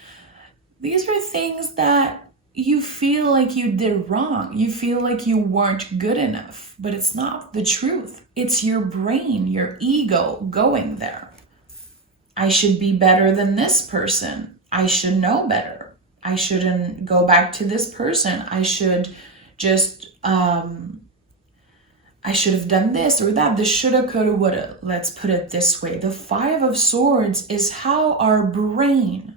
These are things that you feel like you did wrong. You feel like you weren't good enough, but it's not the truth. It's your brain, your ego going there. I should be better than this person. I should know better. I shouldn't go back to this person. I should just, I should have done this or that. The shoulda, coulda, woulda. Let's put it this way. The Five of Swords is how our brain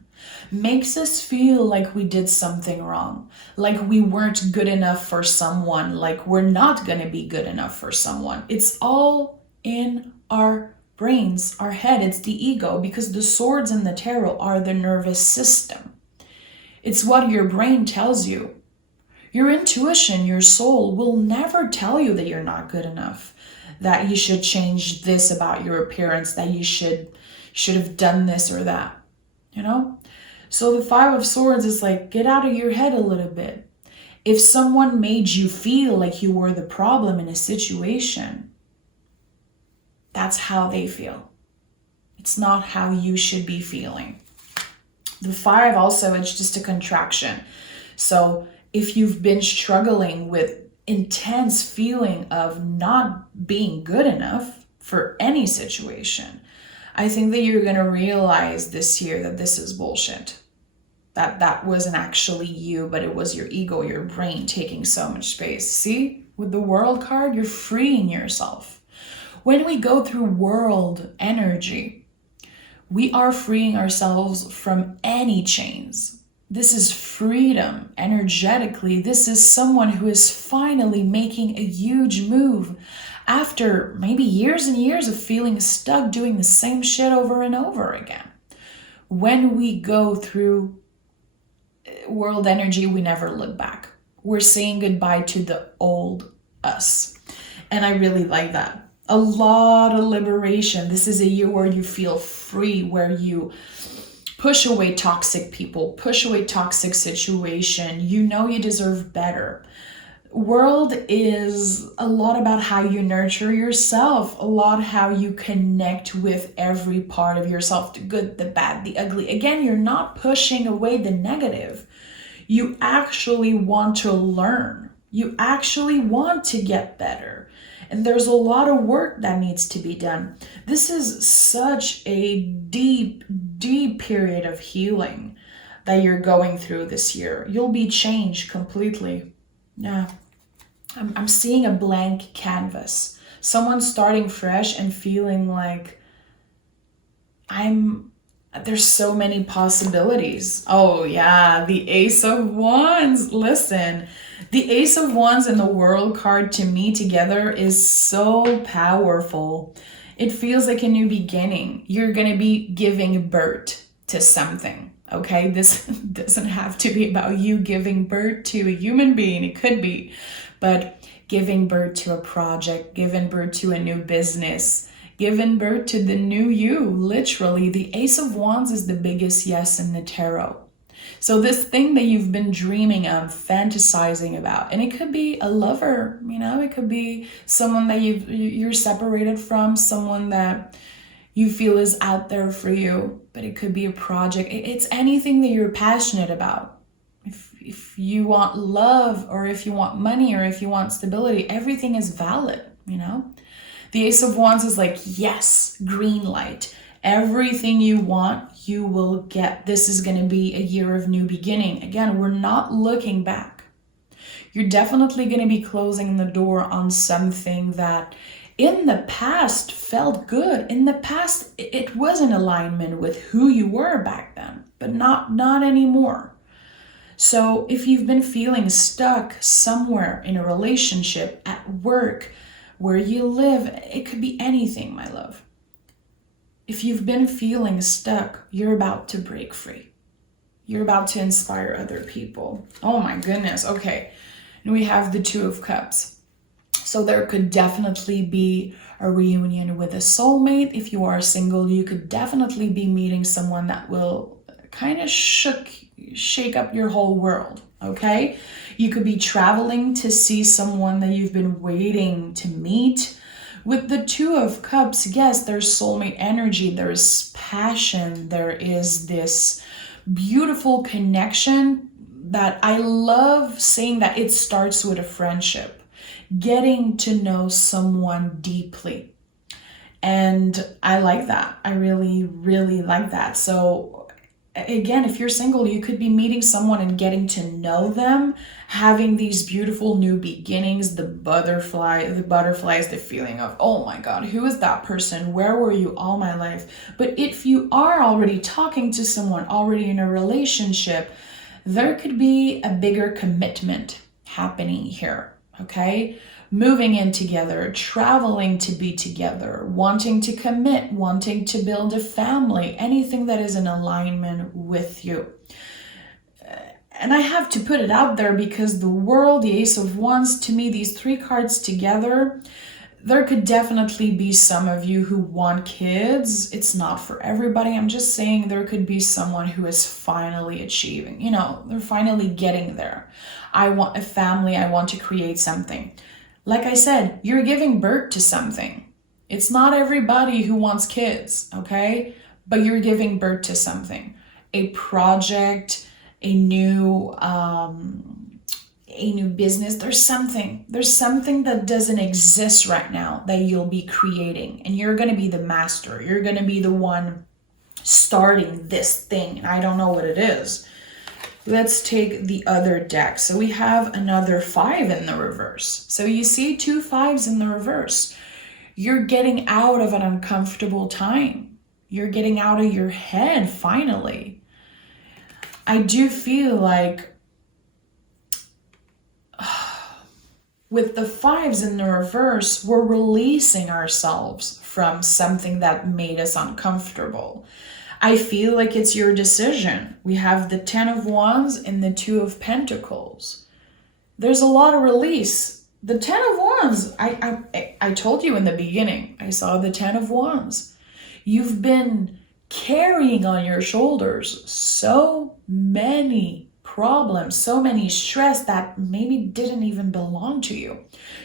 makes us feel like we did something wrong, like we weren't good enough for someone, like we're not going to be good enough for someone. It's all in our brains, our head. It's the ego, because the swords in the tarot are the nervous system. It's what your brain tells you. Your intuition, your soul will never tell you that you're not good enough, that you should change this about your appearance, that you should have done this or that, you know? So the Five of Swords is like, get out of your head a little bit. If someone made you feel like you were the problem in a situation, that's how they feel. It's not how you should be feeling. The Five also, it's just a contraction. So if you've been struggling with intense feeling of not being good enough for any situation, I think that you're going to realize this year that this is bullshit. That wasn't actually you, but it was your ego, your brain taking so much space. See, with the World card, you're freeing yourself. When we go through world energy, we are freeing ourselves from any chains. This is freedom energetically. This is someone who is finally making a huge move after maybe years and years of feeling stuck doing the same shit over and over again. When we go through world energy, we never look back. We're saying goodbye to the old us. And I really like that. A lot of liberation. This is a year where you feel free, where you push away toxic people, push away toxic situation. You know you deserve better. World is a lot about how you nurture yourself, a lot how you connect with every part of yourself, the good, the bad, the ugly. Again, you're not pushing away the negative. You actually want to learn. You actually want to get better. And there's a lot of work that needs to be done. This is such a deep, deep period of healing that you're going through this year. You'll be changed completely. Yeah. I'm seeing a blank canvas. Someone starting fresh and feeling like there's so many possibilities. Oh yeah, the Ace of Wands. Listen, the Ace of Wands and the World card to me together is so powerful. It feels like a new beginning. You're going to be giving birth to something. Okay, this doesn't have to be about you giving birth to a human being. It could be, but giving birth to a project, giving birth to a new business, giving birth to the new you. Literally, the Ace of Wands is the biggest yes in the tarot. So this thing that you've been dreaming of, fantasizing about, and it could be a lover, you know, it could be someone that you're separated from, someone that you feel is out there for you, but it could be a project. It's anything that you're passionate about. If you want love, or if you want money, or if you want stability, everything is valid, you know? The Ace of Wands is like, yes, green light. Everything you want, you will get. This is going to be a year of new beginning. Again, we're not looking back. You're definitely going to be closing the door on something that in the past felt good. In the past, it was in alignment with who you were back then, but not anymore. So if you've been feeling stuck somewhere in a relationship, at work, where you live, it could be anything, my love. If you've been feeling stuck, you're about to break free. You're about to inspire other people. Oh my goodness. Okay. And we have the Two of Cups. So there could definitely be a reunion with a soulmate. If you are single, you could definitely be meeting someone that will kind of shake up your whole world. Okay. You could be traveling to see someone that you've been waiting to meet. With the Two of Cups, yes, there's soulmate energy, there's passion, there is this beautiful connection that I love saying that it starts with a friendship, getting to know someone deeply. And I like that. I really, really like that. So again, if you're single, you could be meeting someone and getting to know them, having these beautiful new beginnings, the butterflies, the feeling of, oh my God, who is that person? Where were you all my life? But if you are already talking to someone, already in a relationship, there could be a bigger commitment happening here, okay? Moving in together, traveling to be together, wanting to commit, wanting to build a family, anything that is in alignment with you. And I have to put it out there because the world, the Ace of Wands, to me, these three cards together, there could definitely be some of you who want kids. It's not for everybody. I'm just saying there could be someone who is finally achieving, they're finally getting there. I want a family. I want to create something. Like I said, you're giving birth to something. It's not everybody who wants kids, okay? But you're giving birth to something. A project, a new business. There's something that doesn't exist right now that you'll be creating. And you're going to be the master. You're going to be the one starting this thing. And I don't know what it is. Let's take the other deck. So we have another 5 in the reverse. So you see 2 5s in the reverse. You're getting out of an uncomfortable time. You're getting out of your head finally. I do feel like with the 5s in the reverse, we're releasing ourselves from something that made us uncomfortable. I feel like it's your decision. We have the 10 of Wands and the 2 of Pentacles. There's a lot of release. The 10 of Wands, I told you in the beginning, I saw the 10 of Wands. You've been carrying on your shoulders so many problems, so many stress that maybe didn't even belong to you.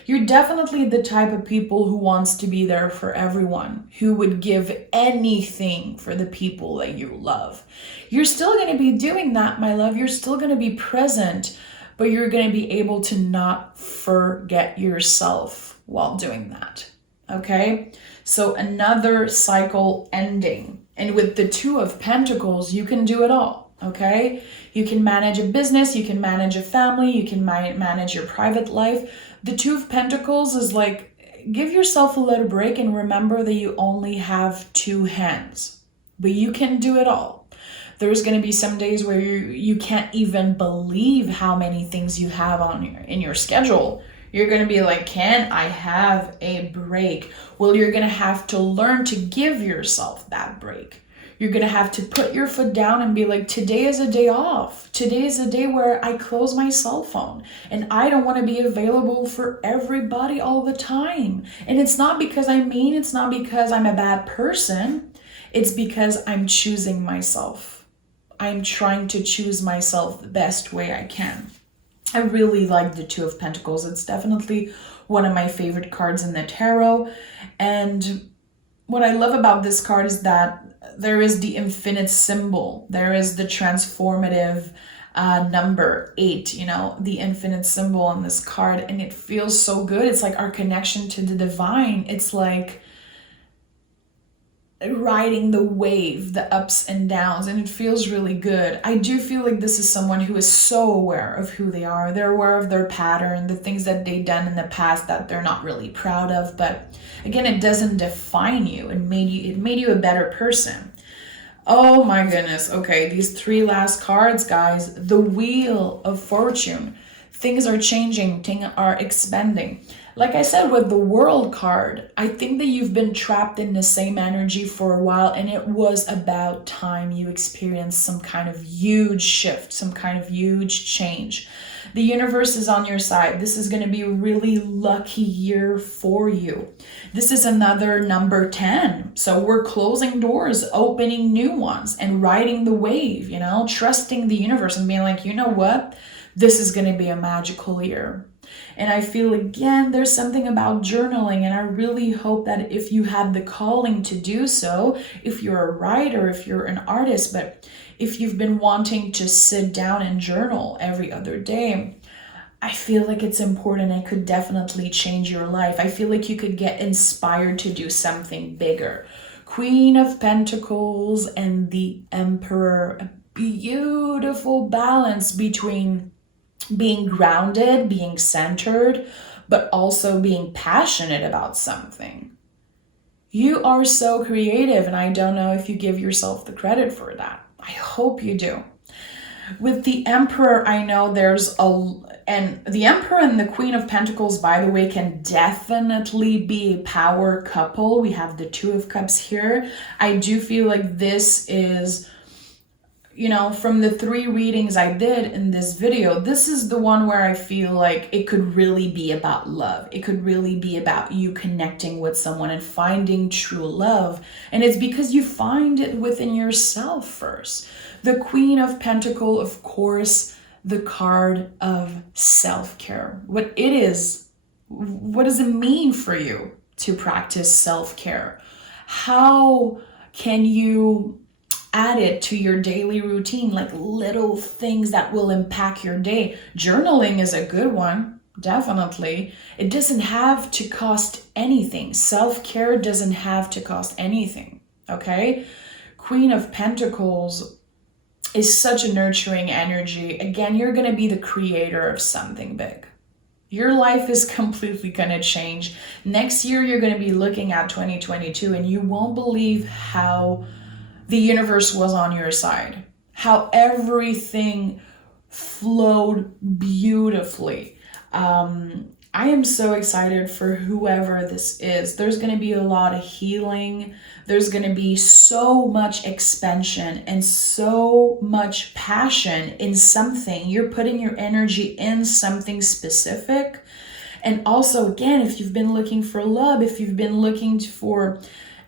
You're definitely the type of people who wants to be there for everyone, who would give anything for the people that you love. You're still going to be doing that, my love. You're still going to be present, but you're going to be able to not forget yourself while doing that. Okay? So another cycle ending. And with the 2 of Pentacles, you can do it all. Okay? You can manage a business, you can manage a family, you can manage your private life. The 2 of Pentacles is like, give yourself a little break and remember that you only have 2 hands, but you can do it all. There's going to be some days where you can't even believe how many things you have in your schedule. You're going to be like, can I have a break? Well, you're going to have to learn to give yourself that break. You're going to have to put your foot down and be like, today is a day off. Today is a day where I close my cell phone and I don't want to be available for everybody all the time. And it's not because I'm mean. It's not because I'm a bad person. It's because I'm choosing myself. I'm trying to choose myself the best way I can. I really like the 2 of Pentacles. It's definitely one of my favorite cards in the tarot. And what I love about this card is that there is the infinite symbol. There is the transformative number 8, the infinite symbol on this card. And it feels so good. It's like our connection to the divine. It's like riding the wave, the ups and downs, and it feels really good. I do feel like this is someone who is so aware of who they are. They're aware of their pattern, the things that they've done in the past that they're not really proud of. But again, it doesn't define you. It made you a better person. Oh my goodness. Okay, these 3 last cards, guys. The Wheel of Fortune. Things are changing, things are expanding. Like I said with the World card, I think that you've been trapped in the same energy for a while, and it was about time you experienced some kind of huge shift, some kind of huge change. The universe is on your side. This is going to be a really lucky year for you. This is another number 10. So we're closing doors, opening new ones, and riding the wave, trusting the universe and being like, you know what? This is going to be a magical year. And I feel, again, there's something about journaling, and I really hope that if you have the calling to do so, if you're a writer, if you're an artist, but if you've been wanting to sit down and journal every other day, I feel like it's important. It could definitely change your life. I feel like you could get inspired to do something bigger. Queen of Pentacles and the Emperor, a beautiful balance between being grounded, being centered, but also being passionate about something. You are so creative, and I don't know if you give yourself the credit for that. I hope you do. With the Emperor, I know and the Emperor and the Queen of Pentacles, by the way, can definitely be a power couple. We have the Two of Cups here. I do feel like this is, from the 3 readings I did in this video, this is the one where I feel like it could really be about love. It could really be about you connecting with someone and finding true love. And it's because you find it within yourself first. The Queen of Pentacles, of course, the card of self-care. What does it mean for you to practice self-care? How can you add it to your daily routine, like little things that will impact your day? Journaling is a good one, definitely. It doesn't have to cost anything. Self-care doesn't have to cost anything, okay? Queen of Pentacles is such a nurturing energy. Again, you're going to be the creator of something big. Your life is completely going to change. Next year, you're going to be looking at 2022 and you won't believe how the universe was on your side, how everything flowed beautifully. I am so excited for whoever this is. There's going to be a lot of healing. There's going to be so much expansion and so much passion in something. You're putting your energy in something specific. And also, again, if you've been looking for love, if you've been looking for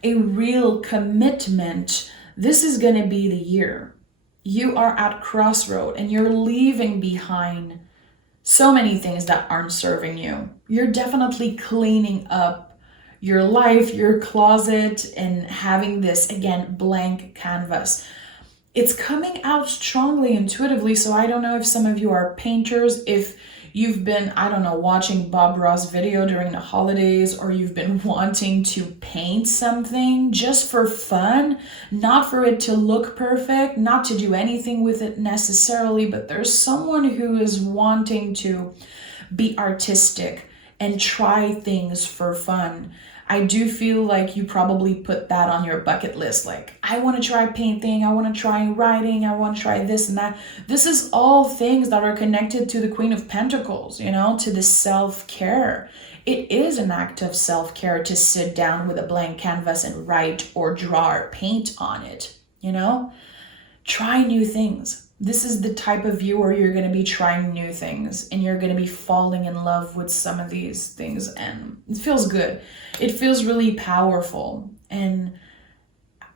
a real commitment, this is going to be the year. You are at crossroad and you're leaving behind so many things that aren't serving you. You're definitely cleaning up your life, your closet, and having this, again, blank canvas. It's coming out strongly intuitively. So I don't know if some of you are painters, if you've been, watching Bob Ross video during the holidays, or you've been wanting to paint something just for fun, not for it to look perfect, not to do anything with it necessarily, but there's someone who is wanting to be artistic and try things for fun. I do feel like you probably put that on your bucket list. Like, I want to try painting, I want to try writing, I want to try this and that. This is all things that are connected to the Queen of Pentacles, to the self-care. It is an act of self-care to sit down with a blank canvas and write or draw or paint on it, Try new things. This is the type of viewer you're going to be trying new things and you're going to be falling in love with some of these things, and it feels good. It feels really powerful. And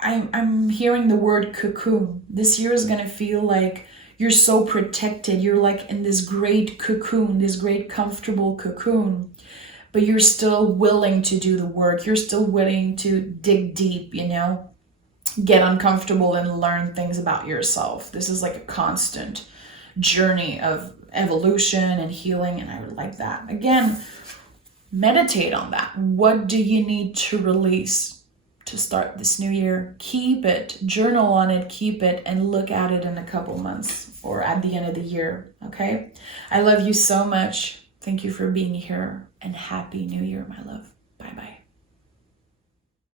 I'm hearing the word cocoon. This year is going to feel like you're so protected. You're like in this great cocoon, this great comfortable cocoon, but you're still willing to do the work. You're still willing to dig deep, get uncomfortable and learn things about yourself. This is like a constant journey of evolution and healing, and I would like that. Again, meditate on that. What do you need to release to start this new year? Keep it, journal on it, keep it, and look at it in a couple months or at the end of the year, okay? I love you so much. Thank you for being here, and Happy New Year, my love.